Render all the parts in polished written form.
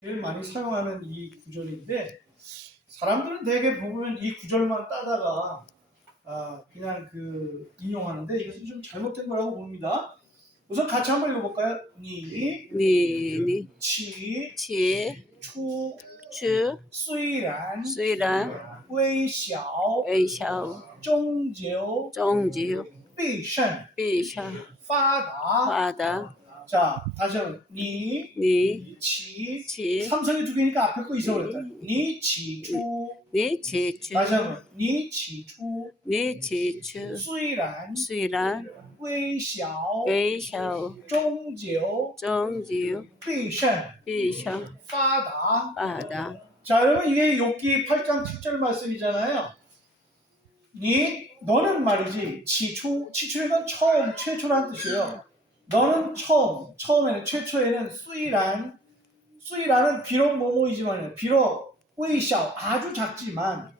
제일 많이 사용하는 이 구절인데 사람들은 대개 보면 이 구절만 따다가 그냥 인용하는데 이것은 좀 잘못된 거라고 봅니다. 우선 같이 한번 읽어볼까요? 니, 치, 其 추, 之 虽然虽然微小微小，终究终究必胜必胜发达发达。 자, 다시 한번 니, 니, 치, 치, 삼성이 두 개니까 앞에 거 잊어버렸다. 니, 치, 추 니起初， 다시 한번 니, 치, 추 你起初虽然虽然微小微小，终究终究必胜必胜发达发达。 자, 여러분 이게 욥기 8장 7절 말씀이잖아요. 너는 말이지 치초는 처음, 최초란 뜻이에요. 너는 처음에는 최초에는 수이란은 비록 뭐뭐이지만 비록 웨이샤오 아주 작지만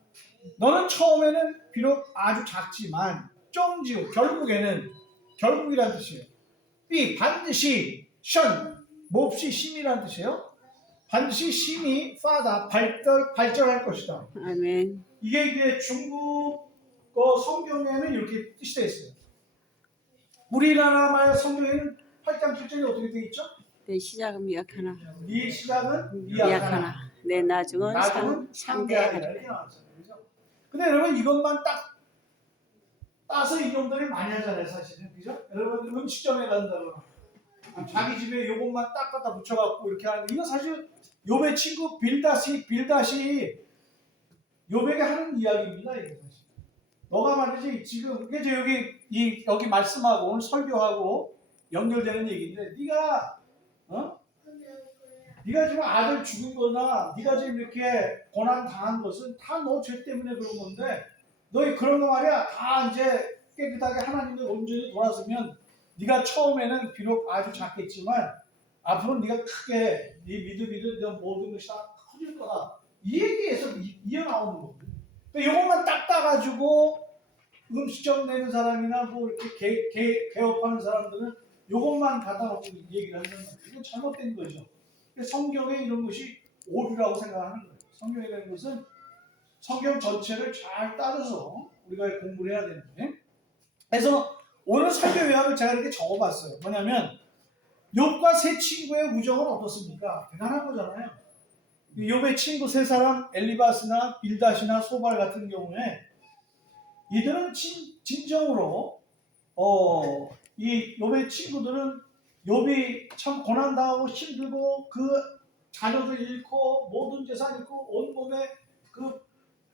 너는 처음에는 비록 아주 작지만 쫑지우 결국이란 뜻이에요. 삐 반드시 션 몹시 심이란 뜻이에요. 반드시 심이 파다 발전할 것이다. 아멘. 이게 중국어 성경에는 이렇게 뜻이 되어 있어요. 우리나라 성경에는 8장 7절이 어떻게 되어 있죠? 내 시작은 미약하나, 네 시작은 미약하나, 내 나중은 나중은 상대하리라 상대하리라. 이렇게 나왔잖아요. 그죠? 근데 여러분 이것만 딱 따서 이놈들이 많이 하잖아요, 사실은. 그죠? 여러분 음식점에 간다거나 자기 집에 요것만 딱 갖다 붙여갖고 이렇게 하는 이거 사실 욥의 친구 빌닷이 욥에게 하는 이야기입니다. 이거 사실. 너가 말이지 지금 이게 여기 말씀하고 오늘 설교하고 연결되는 얘기인데 네가 지금 아들 죽은거나 네가 지금 이렇게 고난 당한 것은 다 너 죄 때문에 그런 건데 너희 그런 거 말이야 다 이제 깨끗하게 하나님의 온전히 돌아서면 네가 처음에는 비록 아주 작겠지만 앞으로 네가 크게 네 믿음이든 너 모든 것이 다 커질 거다. 이 얘기에서 이어나오는 거거든. 이것만 딱 따가지고 음식점 내는 사람이나 뭐 이렇게 개업하는 사람들은 이것만 갖다 놓고 얘기를 한다는 거예요. 이건 잘못된 거죠. 성경에 이런 것이 오류라고 생각하는 거예요. 성경이라는 것은 성경 전체를 잘 따져서 우리가 공부를 해야 되는데 그래서 오늘 설교 요약을 제가 이렇게 적어봤어요. 뭐냐면 욥과 세 친구의 우정은 어떻습니까? 대단한 거잖아요. 욥의 친구 세 사람 엘리바스나 빌닷이나 소발 같은 경우에 이들은 진정으로 이 욥의 친구들은 욥이 참 고난당하고 힘들고 그 자녀들 잃고 모든 재산 잃고 온몸에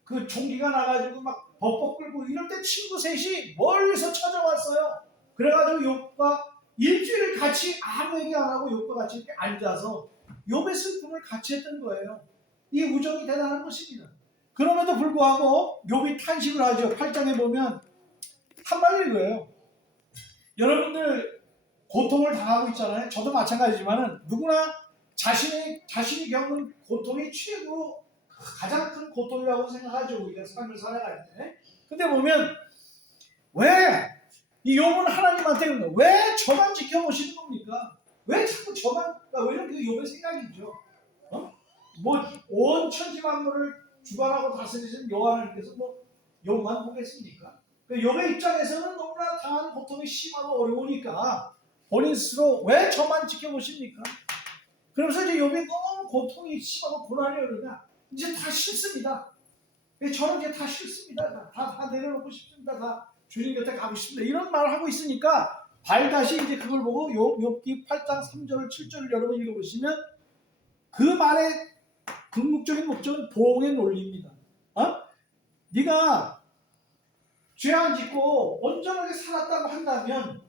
그 종기가 나가지고 막 벅벅 끓고 이럴 때 친구 셋이 멀리서 찾아왔어요. 그래가지고 욥과 일주일을 같이 아무 얘기 안 하고 욥과 같이 이렇게 앉아서 욥의 슬픔을 같이 했던 거예요. 이 우정이 대단한 것입니다. 그럼에도 불구하고 욥이 탄식을 하죠. 8장에 보면 한마디 이거예요. 여러분들 고통을 당하고 있잖아요. 저도 마찬가지지만 누구나 자신이 겪는 고통이 최고 가장 큰 고통이라고 생각하죠. 우리가 삶을 살아갈 때. 근데 보면 왜 이 욥은 하나님한테 왜 저만 지켜보시는 겁니까? 왜 자꾸 저만 왜 이렇게 욥의 생각이죠. 뭐 온 천지 만물을 주관하고 다스리시는 여호와 하나님께서 뭐 욥만 보겠습니까? 욥의 입장에서는 너무나 당한 고통이 심하고 어려우니까 본인 스스로 왜 저만 지켜보십니까? 그러면서 이제 욥이 너무 고통이 심하고 고난이 오르냐 이제 다 싫습니다. 저는 이제 다 싫습니다. 다 내려놓고 싶습니다. 다 주님 곁에 가고 싶습니다. 이런 말을 하고 있으니까 발다시 이제 그걸 보고 욥기 8장 3절 7절을 여러분 읽어보시면 그 말의 궁극적인 목적은 보응의 논리입니다. 네가 죄 안 짓고 온전하게 살았다고 한다면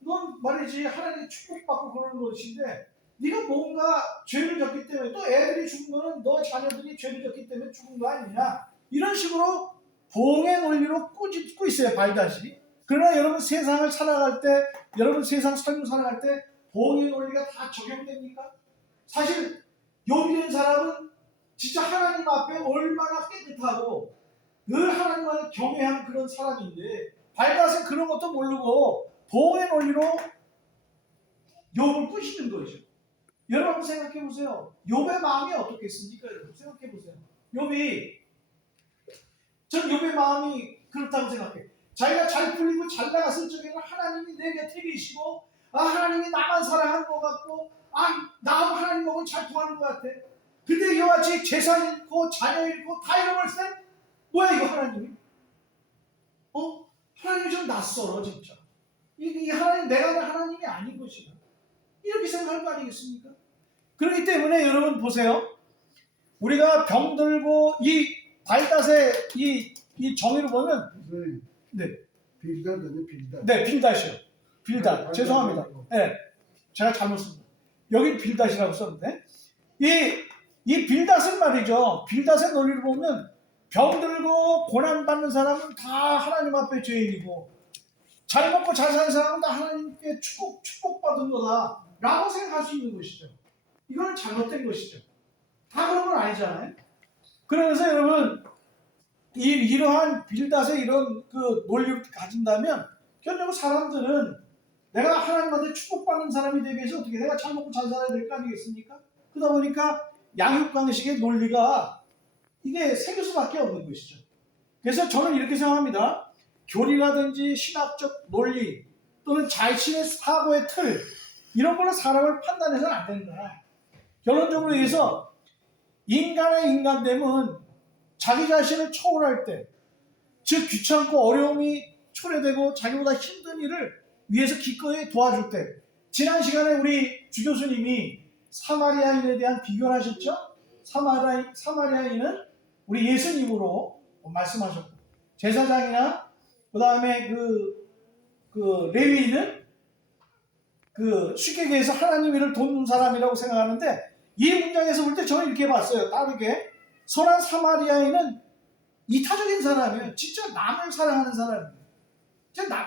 넌 말이지 하나님 축복받고 그러는 것인데 네가 뭔가 죄를 졌기 때문에 또 애들이 죽은 거는 너 자녀들이 죄를 졌기 때문에 죽은 거 아니냐 이런 식으로 보응의 논리로 꾸짖고 있어요. 발다시. 그러나 여러분 세상을 살아갈 때 여러분 세상 삶을 살아갈 때 보응의 논리가 다 적용됩니까? 사실 욥이라는 사람은 진짜 하나님 앞에 얼마나 깨끗하고 늘 하나님을 경외하는 그런 사람인데 발닷은 그런 것도 모르고 보응의 논리로 욥을 꾸짖는 거죠. 여러분 한번 생각해 보세요. 욥의 마음이 어떻겠습니까? 여러분 생각해 보세요. 전 욥의 마음이 그렇다고 생각해. 자기가 잘 풀리고 잘 나갔을 적에는 하나님이 내 곁에 계시고, 하나님이 나만 사랑하는 것 같고, 나하고 하나님하고는 잘 통하는 것 같아. 근데 이와 같이 재산 잃고 자녀 잃고 다 잃어버렸을 때 뭐야 이거 하나님이? 하나님이 좀 낯설어 진짜. 이 하나님 내가 아는 하나님이 아닌 것이다. 이렇게 생각할 거 아니겠습니까? 그렇기 때문에 여러분 보세요. 우리가 병들고 이 발닷의 이 정의를 보면 네. 빌닷이요, 빌닷. 네, 빌닷이요. 빌닷. 죄송합니다. 네, 제가 잘못 쓴다. 여기 빌닷이라고 썼는데 이 빌닷은 말이죠. 빌닷의 논리를 보면 병들고 고난받는 사람은 다 하나님 앞에 죄인이고 잘 먹고 잘 사는 사람은 다 하나님께 축복받은 거다 라고 생각할 수 있는 것이죠. 이거는 잘못된 것이죠. 다 그런 건 아니잖아요. 그러면서 여러분 이러한 빌닷의 이런 그 논리를 가진다면 결국 사람들은 내가 하나님한테 축복받는 사람이 되기 위해서 어떻게 내가 잘 먹고 잘 살아야 될 거 아니겠습니까? 그러다 보니까 양육강식의 논리가 이게 생길 수밖에 없는 것이죠. 그래서 저는 이렇게 생각합니다. 교리라든지 신학적 논리 또는 자신의 사고의 틀 이런 걸로 사람을 판단해서는 안 된다. 결론적으로 얘기해서 인간의 인간됨은 자기 자신을 초월할 때, 즉 귀찮고 어려움이 초래되고 자기보다 힘든 일을 위해서 기꺼이 도와줄 때, 지난 시간에 우리 주 교수님이 사마리아인에 대한 비교를 하셨죠? 사마리아인은 우리 예수님으로 말씀하셨고, 제사장이나 그 다음에 그 레위인은 쉽게 얘기해서 하나님 일을 돕는 사람이라고 생각하는데, 이 문장에서 볼 때 저는 이렇게 봤어요. 다르게 선한 사마리아인은 이타적인 사람이에요. 진짜 남을 사랑하는 사람이에요.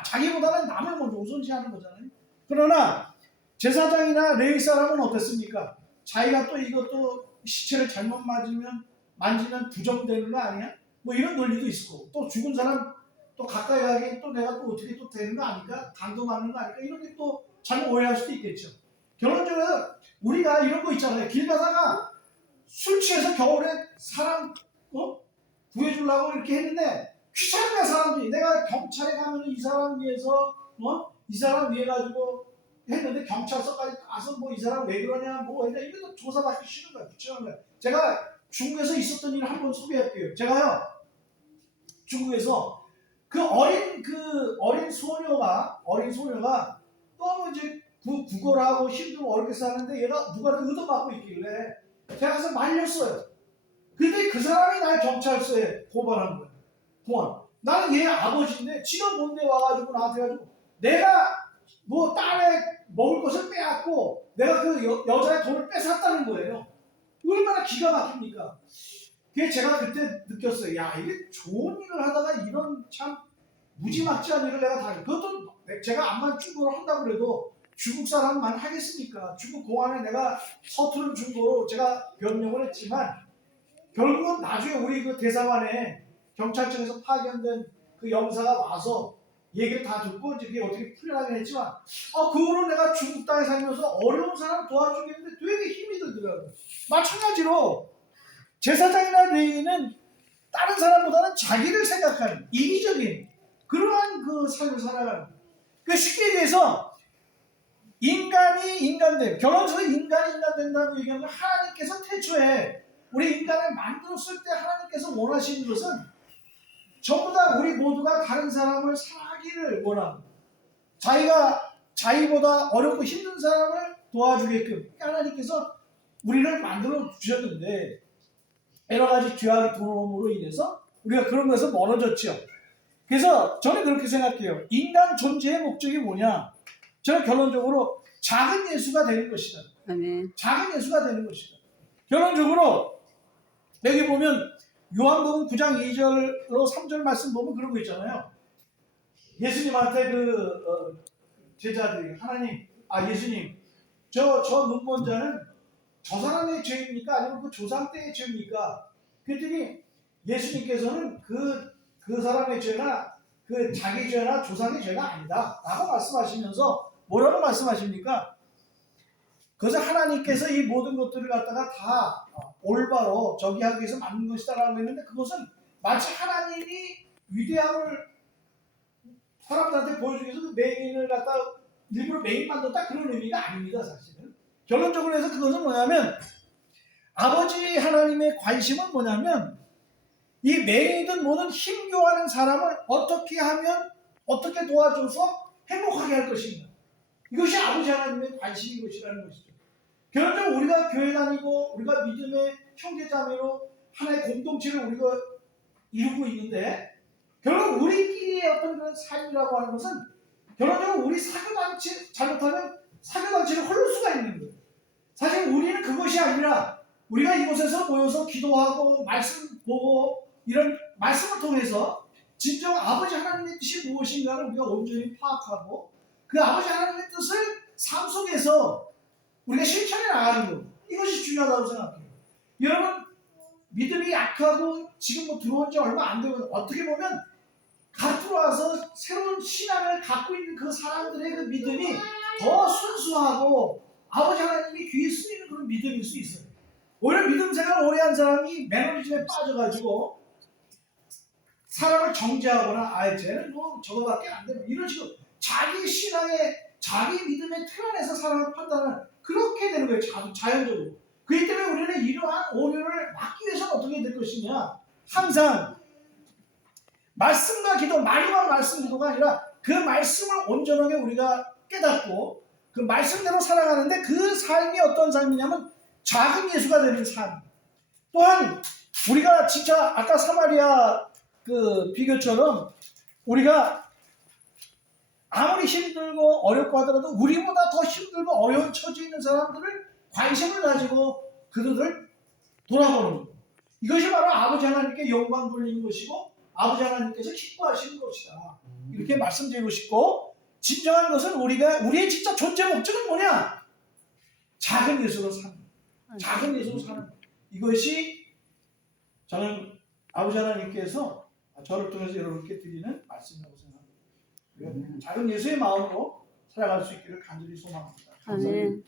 자기보다는 남을 먼저 우선시하는 거잖아요. 그러나 제사장이나 레위 사람은 어땠습니까? 자기가 또 이것도 시체를 잘못 만지면 부정되는 거 아니야? 뭐 이런 논리도 있을 거고, 또 죽은 사람 또 가까이 가기 또 내가 또 어떻게 또 되는 거 아닐까? 강도 맞는 거 아닐까? 이런 게 또 잘못 오해할 수도 있겠죠. 결론적으로 우리가 이런 거 있잖아요. 길 가다가 술 취해서 겨울에 사람 구해주려고 이렇게 했는데 귀찮은 거야 사람들이. 내가 경찰에 가면 이 사람 위해서 이 사람 위해 가지고 했는데 경찰서까지 가서 뭐 이 사람 왜 그러냐 뭐 했냐 이것도 조사받기 싫은 거야. 귀찮은 거야. 제가 중국에서 있었던 일을 한번 소개할게요. 제가요 중국에서 그 어린 소녀가 너무 이제 국어를 하고 힘들고 어렵게 사는데 얘가 누구한테 의도받고 있길래 제가 가서 말렸어요. 근데 그 사람이 날 경찰서에 고발한 거예요. 공안. 나는 얘 아버지인데 지가 뭔데 와가지고 나한테 가지고 내가 뭐 딸의 먹을 것을 빼앗고 내가 그 여자의 돈을 뺏었다는 거예요. 얼마나 기가 막힙니까? 그게 제가 그때 느꼈어요. 야 이게 좋은 일을 하다가 이런 참 무지막지한 일을 내가 다 그것도 제가 암만 중국어를 한다고 그래도 중국 사람만 하겠습니까? 중국 공안에 내가 서투른 중국어로 제가 변명을 했지만 결국은 나중에 우리 그 대사관에 경찰청에서 파견된 그 영사가 와서 얘기를 다 듣고 이제 그게 어떻게 풀려나긴 했지만 그 후로 내가 중국 땅에 살면서 어려운 사람 도와주겠는데 되게 힘이 들더라고요. 마찬가지로 제사장이나 레위인은 다른 사람보다는 자기를 생각하는 이기적인 그러한 그 삶을 살아가는 그 쉽게 얘기해서 인간이 인간됨, 결혼해서 인간이 인간 된다고 얘기하면 하나님께서 태초에 우리 인간을 만들었을 때 하나님께서 원하시는 것은 전부 다 우리 모두가 다른 사람을 사랑하기를 원하고 자기보다 어렵고 힘든 사람을 도와주게끔 하나님께서 우리를 만들어 주셨는데 여러 가지 죄악의 도움으로 인해서 우리가 그런 것에서 멀어졌죠. 그래서 저는 그렇게 생각해요. 인간 존재의 목적이 뭐냐? 저는 결론적으로 작은 예수가 되는 것이다. 아멘. 작은 예수가 되는 것이다. 결론적으로 여기 보면 요한복음 9장 2절로 3절 말씀 보면 그런 거 있잖아요. 예수님한테 제자들이 예수님 저 눈먼 자는 저 사람의 죄입니까? 아니면 그 조상 때의 죄입니까? 그랬더니 예수님께서는 그 사람의 죄나 그 자기 죄나 조상의 죄가 아니다 라고 말씀하시면서 뭐라고 말씀하십니까? 그래서 하나님께서 이 모든 것들을 갖다가 다 올바로 저기 하기 위해서 만든 것이다라고 했는데 그것은 마치 하나님이 위대함을 사람들한테 보여주기 위해서 그 맹인을 갖다 일부러 맹인 만들었다 그런 의미가 아닙니다. 사실은 결론적으로 해서 그것은 뭐냐면 아버지 하나님의 관심은 뭐냐면 이 맹인이든 뭐든 힘겨워하는 사람을 어떻게 하면 어떻게 도와줘서 행복하게 할 것인가. 이것이 아버지 하나님의 관심인 것이라는 것이죠. 결론적으로 우리가 교회 다니고 우리가 믿음의 형제자매로 하나의 공동체를 우리가 이루고 있는데 결국 우리끼리의 어떤 그런 삶이라고 하는 것은 결론적으로 우리 사교단체 잘못하면 사교단체를 헐릴 수가 있는 거예요. 사실 우리는 그것이 아니라 우리가 이곳에서 모여서 기도하고 말씀 보고 이런 말씀을 통해서 진정 아버지 하나님의 뜻이 무엇인가를 우리가 온전히 파악하고 그 아버지 하나님의 뜻을 삶 속에서 우리가 실천해 나가는 것 이것이 중요하다고 생각해요. 여러분 믿음이 약하고 지금 뭐 들어온 지 얼마 안 되면 어떻게 보면 갓 들어와서 새로운 신앙을 갖고 있는 그 사람들의 그 믿음이 더 순수하고 아버지 하나님이 귀에 쓰이는 그런 믿음일 수 있어요. 오히려 믿음 생활 오래 한 사람이 매너리즘에 빠져가지고 사람을 정죄하거나 아예 쟤는 뭐 저거밖에 안 되는 이런 식으로 자기 신앙의 자기 믿음의 틀 안에서 사람을 판단하는 그렇게 되는 거예요. 자연적으로. 그렇기 때문에 우리는 이러한 오류를 막기 위해서는 어떻게 될 것이냐 항상 말씀과 기도 말로만 말씀 기도가 아니라 그 말씀을 온전하게 우리가 깨닫고 그 말씀대로 살아가는데 그 삶이 어떤 삶이냐면 작은 예수가 되는 삶. 또한 우리가 진짜 아까 사마리아 그 비교처럼 우리가 아무리 힘들고 어렵고 하더라도 우리보다 더 힘들고 어려운 처지에 있는 사람들을 관심을 가지고 그들을 돌아보는 것. 이것이 바로 아버지 하나님께 영광 돌리는 것이고 아버지 하나님께서 기뻐하시는 것이다. 이렇게 말씀드리고 싶고 진정한 것은 우리의 진짜 존재 목적은 뭐냐? 작은 예수로 사는 것. 작은 예수로 사는 것. 이것이 저는 아버지 하나님께서 저를 통해서 여러분께 드리는 말씀이라고 생각합니다. 작은 예수의 마음으로 살아갈 수 있기를 간절히 소망합니다. 아멘.